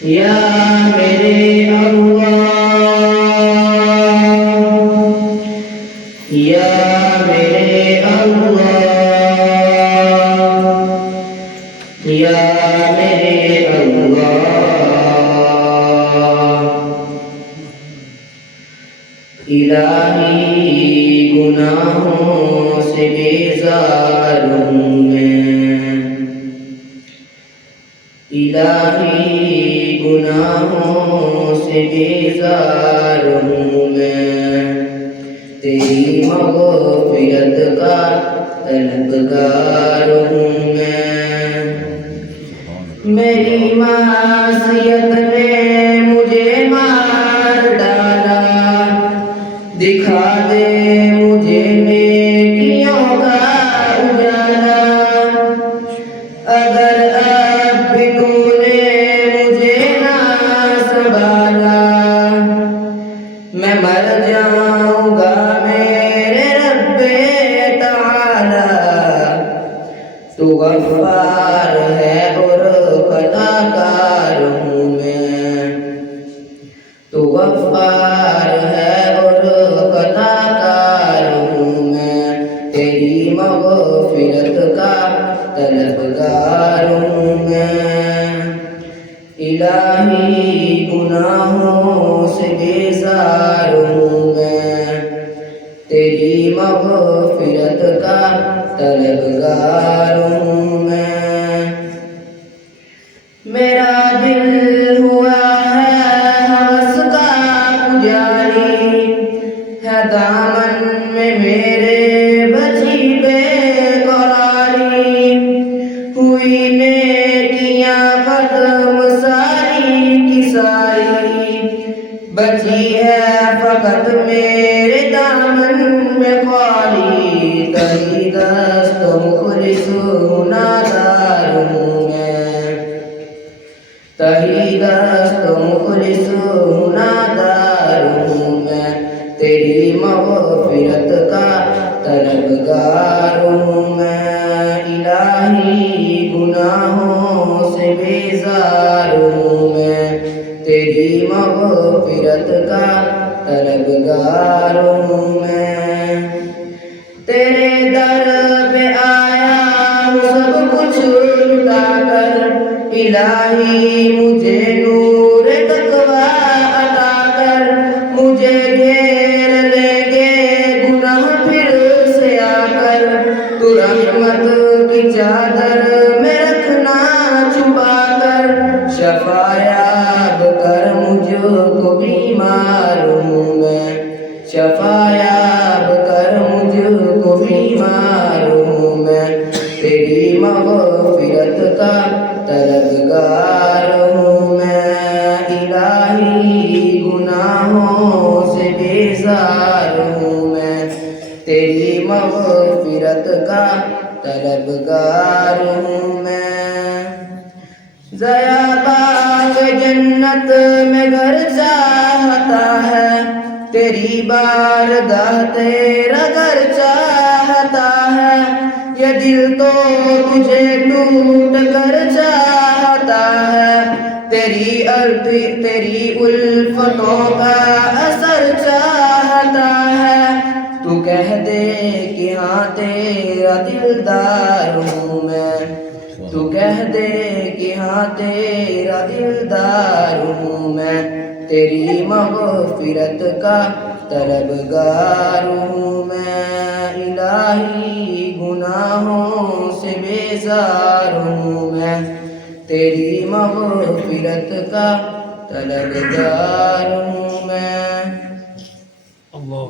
یا میرے اللہ، یا میرے اللہ، یا میرے اللہ، الہی گناہوں سے بیزار ہوں میں، الہی گناہوں سے بیزار ہوں میں، تیری مغفرت کا طلبگار ہوں میں، میری معصیت نے مجھے مار ڈالا، دکھا دے مجھے نیکیوں کا اجالا، اگر اب بھی تو نے مجھے نہ سنبھالا، میں مر جاؤں گا میرے رب تعالی، تو غفار ہے اور خطا کار ہوں میں، تو غفار ہے اور خطا کار ہوں میں، تیری مغفرت کا طلبگار ہوں میں، الہی گناہوں سے بیزار ہوں میں، تیری مغفرت کا طلبگار ہوں میں، میرا دل ہوا ہے ہوس کا پجاری، ہے دامن میں میرے بچی بے قراری، ہوئی نیکیاں ختم ساری کی ساری، بچی ہے فقط میرے دامن میں خالی، تہی دست مخلص گناہگار ہوں میں، تہی دست مخلص گناہگار ہوں میں، تیری مغفرت کا طلبگار ہوں میں، الہی گناہوں سے بیزار ہوں میں، تیری مغفرت کا طلبگار ہوں میں، تیرے در پہ آیا ہوں سب کچھ لٹا کر، الہی مجھے نور تقویٰ عطا کر، مجھے گھیر لیں گے گناہ پھر سے آ کر، تو رحمت کی چادر میں رکھنا چھپا کر، شفایاب کر مجھ کو بیمار ہوں میں، شفایاب کر مجھ کو بیمار ہوں میں، تیری مغفرت کا طلبگار ہوں میں، الہی گناہوں سے بیزار ہوں میں، تیری مغفرت کا طلبگار ہوں میں، ضیا باغ جنت میں گھر چاہتا ہے، تیری بارگاہ تیرا گھر چاہتا ہے، یہ دل تو تجھے ٹوٹ کر چاہتا ہے، تیری الفتوں کا اثر چاہتا ہے، تو کہہ دے کہ ہاں تیرا دلدار ہوں میں، تو کہہ دے کہ ہاں تیرا دلدار ہوں میں، تیری مغفرت کا طلبگار ہوں میں، الہی گناہوں سے بیزار ہوں میں، تیری مغفرت کا طلبگار ہوں میں۔ اللہ